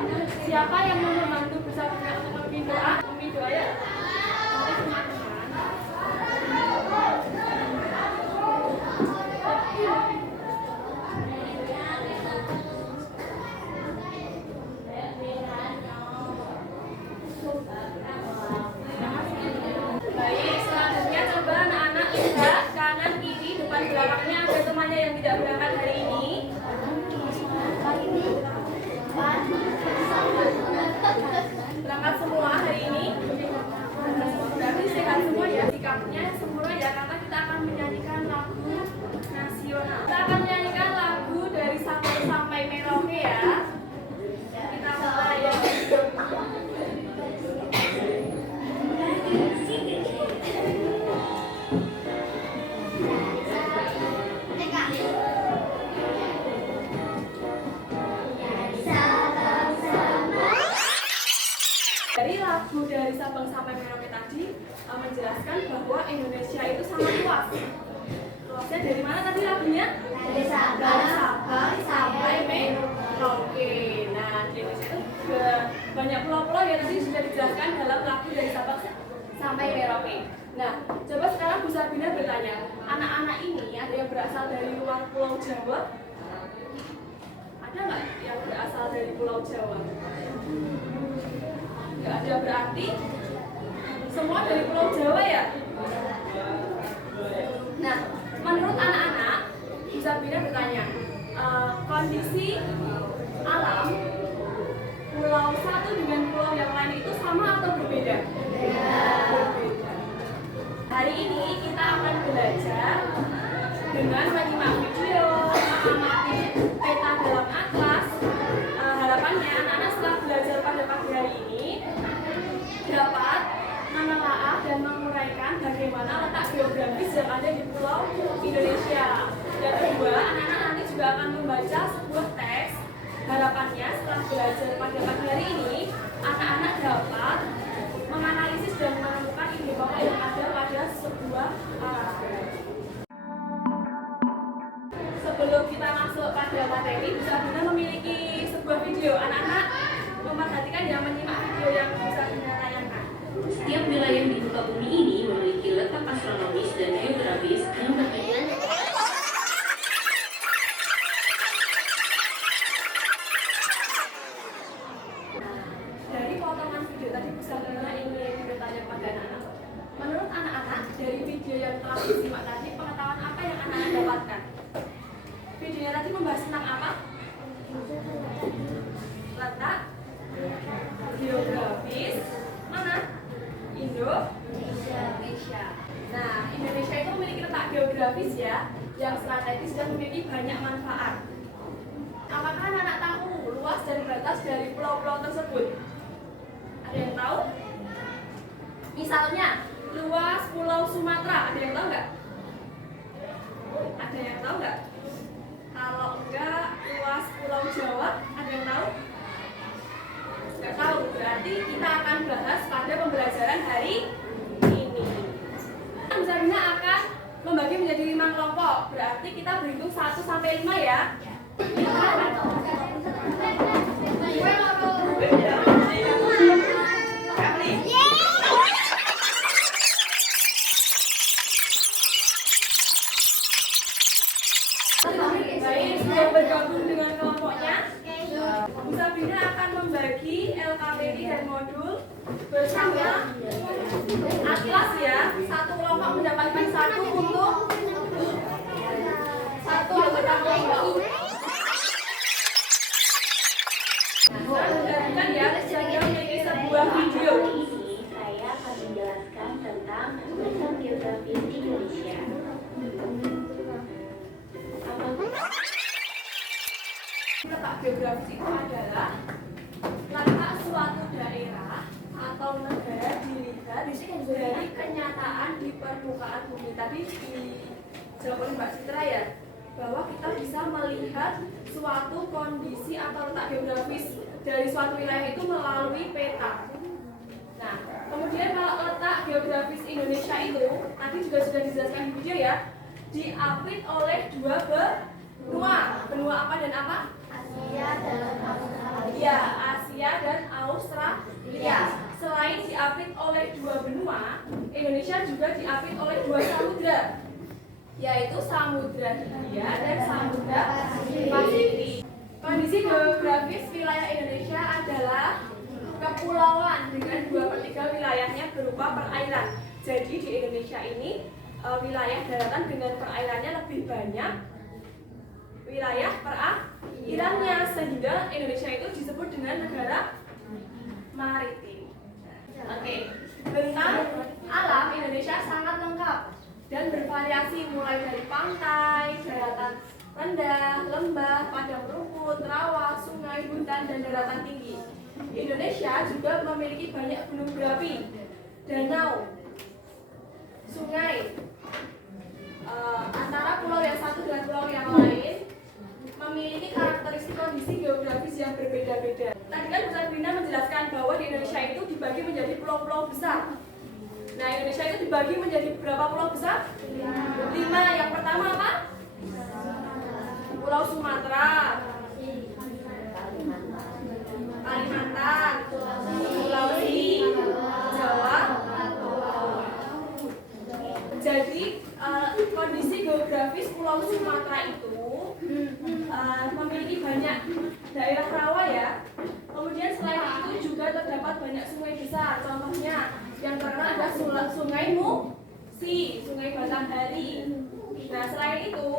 Siapa yang mau membantu bersama untuk memimpin doa? Memimpin doa ya. Mari teman-teman. Baik, selanjutnya coba anak-anak lihat kanan kiri depan belakangnya ada temannya yang tidak berangkat hari ini. Berangkat semua hari ini. Berarti sehat semua ya, sikapnya sempurna ya, karena kita akan menyanyikan lagu nasional. Kita akan menyanyikan lagu dari Sabang sampai Merauke ya. Kita mulai ya. Dari lagu dari Sabang sampai Merauke tadi menjelaskan bahwa Indonesia itu sangat luas. Luasnya dari mana tadi lagunya? Dari Sabang sampai Merauke. Nah, di Indonesia itu juga banyak pulau-pulau ya, tadi sudah dijelaskan dalam lagu dari Sabang sampai Merauke. Nah, coba sekarang Bu Sabina bertanya, anak-anak ini ada yang berasal dari luar Pulau Jawa? Ada nggak yang berasal dari Pulau Jawa? Nggak ada, berarti semua dari Pulau Jawa ya? Nah, menurut anak-anak, Bu Sabina bertanya, kondisi alam pulau satu dengan pulau yang lain itu sama atau berbeda? Berbeda. Hari ini kita akan belajar dengan menyimak video, mengamati peta dalam atlas. Harapannya anak-anak setelah belajar pada pagi hari ini dapat menelaah dan menguraikan bagaimana letak geografis yang ada di pulau Indonesia. Dan kedua, anak-anak nanti juga akan membaca sebuah teks. Harapannya setelah belajar pada pagi hari ini, anak-anak dapat menganalisis dan menemukan ide pokok yang ada pada sebuah paragraf. Sebelum kita masuk pada materi, Bu Sabina memiliki sebuah video. Anak-anak memperhatikan yang menyimak video yang Bu Sabina tayangkan. Setiap wilayah di muka bumi ini memiliki letak astronomis dan geografis yang berbeda. Dari potongan video tadi Bu Sabina ingin bertanya pada anak-anak. Menurut anak-anak, dari video yang telah disimak tadi, pengetahuan apa yang anak-anak dapatkan? Videonya tadi membahas tentang apa? Letak geografis mana? Indonesia. Nah, Indonesia itu memiliki letak geografis ya, yang strategis dan memiliki banyak manfaat. Apakah anak-anak tahu luas dan batas dari pulau-pulau tersebut? Ada yang tahu? Misalnya, luas Pulau Sumatera, ada yang tahu nggak? Ada yang tahu nggak? Kalau enggak, luas Pulau Jawa, ada yang tahu? Nggak tahu, berarti kita akan bahas pada pembelajaran hari ini. Bu Sabina akan membagi menjadi 5 kelompok, berarti kita berhitung 1 sampai 5 ya. Baik, sudah bergabung dengan kelompoknya. Bu Sabina akan membagi LKPD dan modul bersama atlas ya. Satu kelompok mendapatkan satu untuk satu anggota kelompok. Nah, menjadikan ya, saya memiliki sebuah video. Saya akan menjelaskan tentang letak geografis Indonesia. Letak geografis itu adalah letak suatu daerah atau negara dilihat dari kenyataan di permukaan bumi. Tadi dijawab Mbak Citra ya, bahwa kita bisa melihat suatu kondisi atau letak geografis dari suatu wilayah itu melalui peta. Nah, kemudian kalau letak geografis Indonesia itu tadi juga sudah dijelaskan di video ya, diapit oleh 2 benua. Benua apa dan apa? Asia dan Australia. Ya, Asia Asia dan Australia. Selain diapit oleh dua benua, Indonesia juga diapit oleh dua samudra, yaitu Samudra Hindia dan Samudra Pasifik. Kondisi geografis wilayah Indonesia adalah kepulauan dengan 2/3 wilayahnya berupa perairan. Jadi di Indonesia ini wilayah daratan dengan perairannya lebih banyak wilayah perairannya, sehingga Indonesia itu disebut dengan negara maritim. Oke, tentang alam Indonesia sangat lengkap dan bervariasi mulai dari pantai, daratan rendah, lembah, padang rumput, rawa, sungai, hutan, dan daratan tinggi. Indonesia juga memiliki banyak gunung berapi, danau, sungai. Antara pulau yang satu dengan pulau yang lain memiliki karakteristik kondisi geografis yang berbeda-beda. Tadi kan Bu Sabrina menjelaskan bahwa di Indonesia itu dibagi menjadi pulau-pulau besar. Nah, Indonesia itu dibagi menjadi berapa pulau besar? 5. Yang pertama apa? Pulau Sumatera, Kalimantan, Sulawesi, Jawa. Jadi kondisi geografis Pulau Sumatera itu memiliki banyak daerah rawa ya. Kemudian selain itu juga terdapat banyak sungai besar. Contohnya yang terkenal adalah Sungai Musi, Sungai Batanghari. Nah, selain itu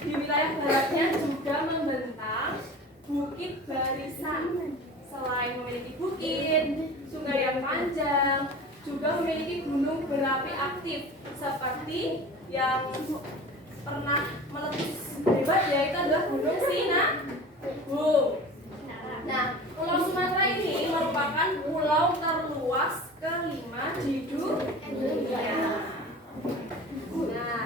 di wilayah baratnya juga membentang Bukit Barisan. Selain memiliki bukit, sungai yang panjang, juga memiliki gunung berapi aktif seperti yang pernah meletus hebat, yaitu adalah Gunung Sinabung. Nah, Pulau Sumatera ini merupakan pulau terluas kelima di dunia. Nah,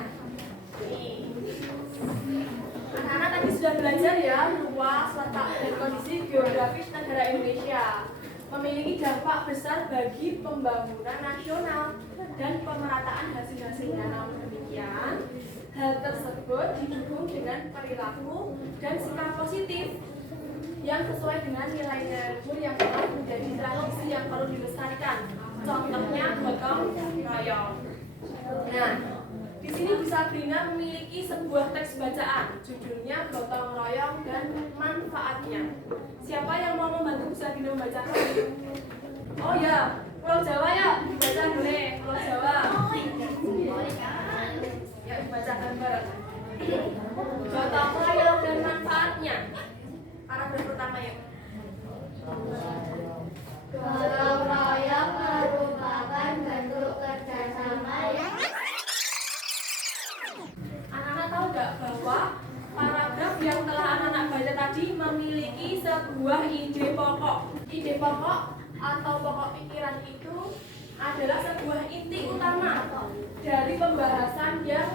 anak-anak tadi sudah belajar ya luas, letak, dan kondisi geografis negara Indonesia. Memiliki dampak besar bagi pembangunan nasional dan pemerataan hasil-hasilnya. Namun demikian, hal tersebut didukung dengan perilaku dan sikap positif yang sesuai dengan nilai-nilai luhur yang telah menjadi tradisi yang perlu dilestarikan. Contohnya gotong royong. Nah, di sini Bu Sabrina memiliki sebuah teks bacaan, judulnya Gotong Royong dan Manfaatnya. Siapa yang mau membantu Bu Sabrina membacakan? Oh ya, Pulau Jawa ya, dibaca boleh. Pulau Jawa. Ya, dibacakan bareng. Gotong royong dan manfaatnya. Paragraf pertama ya. Gotong royong merupakan bentuk kerjasama yang Anak-anak tahu nggak bahwa paragraf yang telah anak-anak baca tadi memiliki sebuah ide pokok. Ide pokok atau pokok pikiran itu adalah sebuah inti utama dari pembahasan yang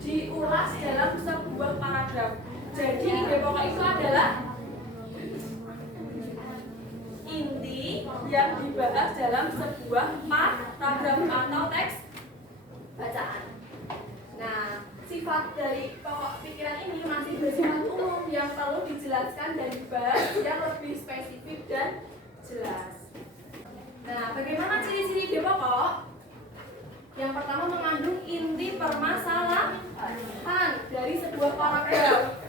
diulas dalam sebuah paragraf. Jadi ide pokok itu adalah inti yang dibahas dalam sebuah paragraf atau teks bacaan. Nah, sifat dari pokok pikiran ini masih bersifat umum yang perlu dijelaskan dan dibahas yang lebih spesifik dan jelas. Nah, bagaimana ciri-ciri ide pokok? Yang pertama, mengandung inti permasalahan dari sebuah paragraf.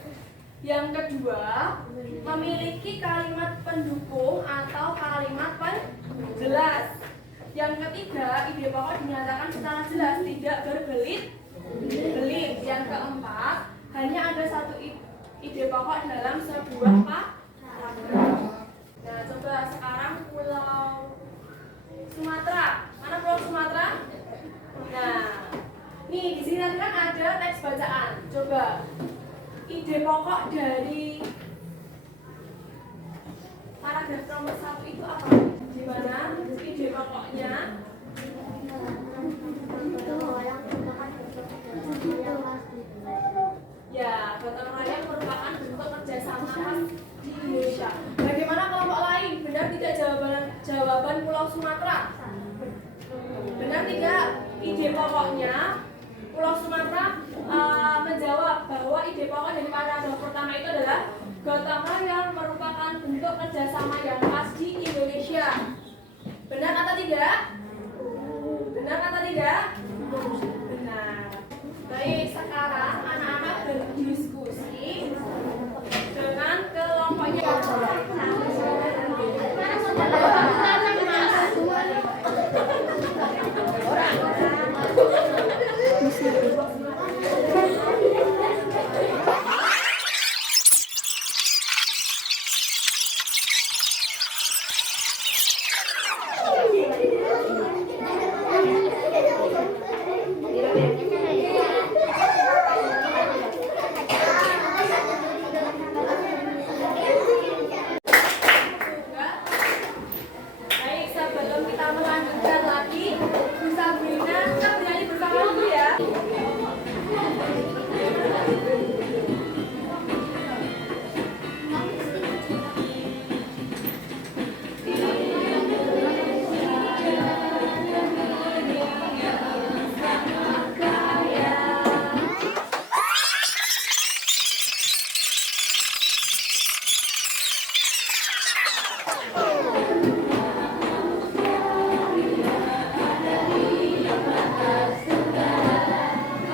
Yang kedua, memiliki kalimat pendukung atau kalimat penjelas. Yang ketiga, ide pokok dinyatakan secara jelas, tidak berbelit-belit. Yang keempat, hanya ada satu ide pokok dalam sebuah paragraf. Nah, coba sekarang Pulau Sumatera. Mana Pulau Sumatera? Nah, nih di sini nanti kan ada teks bacaan. Coba ide pokok dari paragraf nomor 1 itu apa? Gimana ide pokoknya? Ya, gotong royong merupakan bentuk kerjasama khas di Indonesia. Bagaimana kelompok lain? Benar tidak jawaban Pulau Sumatera? Benar tidak? Ide pokoknya Pulau Sumatera menjawab bahwa ide pokok dari paragraf pertama itu adalah gotong royong merupakan bentuk kerjasama yang khas di Indonesia. Indonesia. Benar atau tidak? Benar atau tidak? Benar. Baik, sekarang anak-anak berdiskusi dengan kelompoknya. Baik, sebelum kita melanjutkan lagi, Bu Sabrina, kita bernyanyi bersama dulu ya.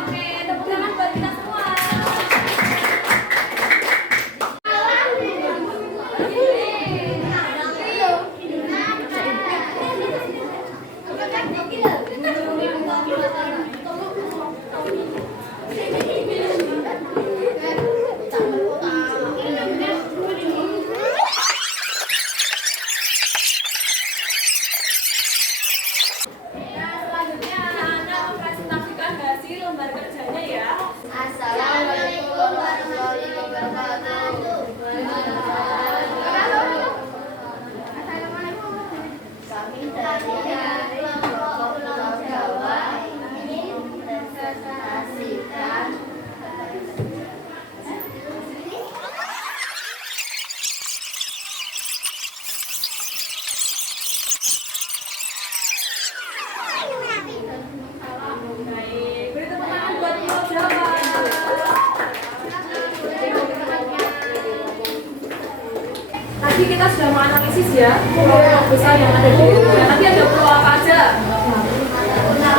Oke, tepuk tangan buat kita semua. Nah, selanjutnya anak-anak mempresentasikan hasil lembar kerjanya ya. Assalamualaikum warahmatullahi wabarakatuh. Kami dari kelompok Pulau Jawa ingin mempresentasikan Baik, beri tepuk tangan buat Pulau Jawa. Tadi kita sudah menganalisis ya pulau-pulau besar yang ada di Indonesia. Tadi ada pulau apa aja? Nah,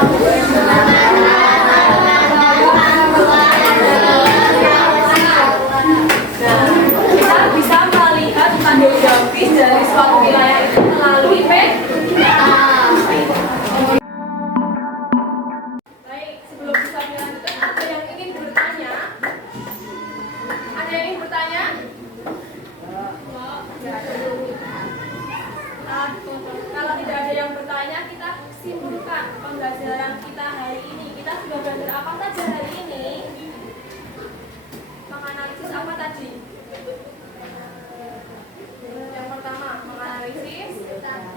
kita bisa melihat tentang geografis dari suatu wilayah itu melalui peta. Baik, sebelum bisa dilanjutkan, ada yang ingin bertanya? Ada yang ingin bertanya? Kalau tidak ada yang bertanya, kita simpulkan pembelajaran kita hari ini. Kita sudah belajar apa saja hari ini? Menganalisis apa tadi? Yang pertama, menganalisis letak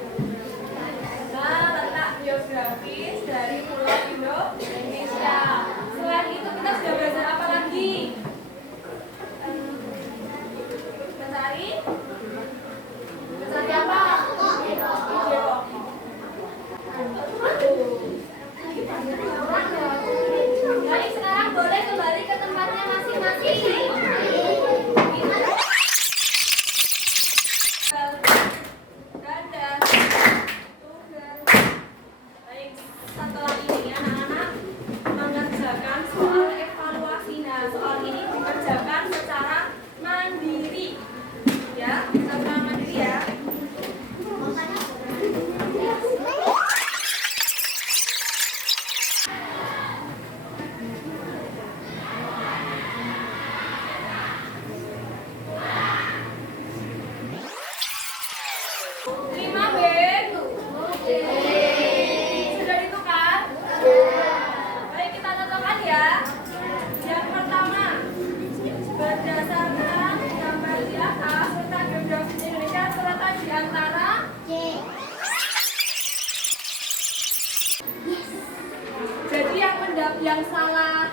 geografis dari Pulau Indonesia. Selain itu kita sudah belajar apa lagi? Mencari apa? Depok. Baik, sekarang boleh kembali ke tempatnya masing-masing. Dadah. Baik, setelah ini anak-anak mengerjakan soal evaluasi. Nah, soal ini dikerjakan secara mandiri. Ya, secara mandiri ya. Terima, Ben. Sudah ditukar? Baik, kita tentukan ya. Yang pertama, berdasarkan gambar di atas, letak geografis Indonesia terletak di antara jadi yang salah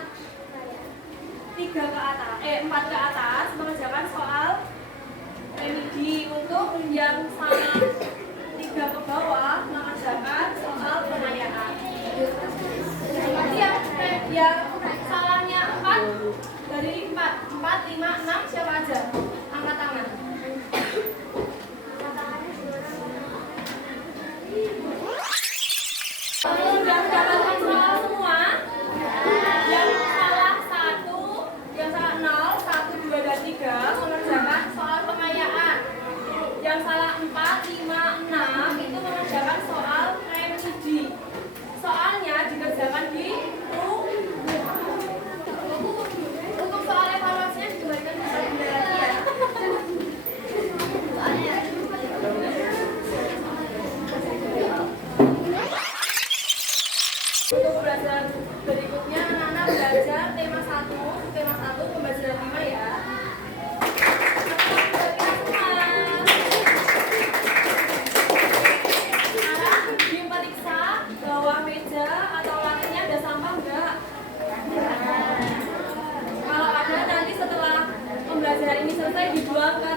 4 ke atas mengerjakan soal remedi. Untuk yang salah 3 ke bawah mengerjakan soal pengayaan. Nanti yang salahnya 4 dari 4, 5, 6 siapa aja? Angkat tangan. ini selesai dijual ke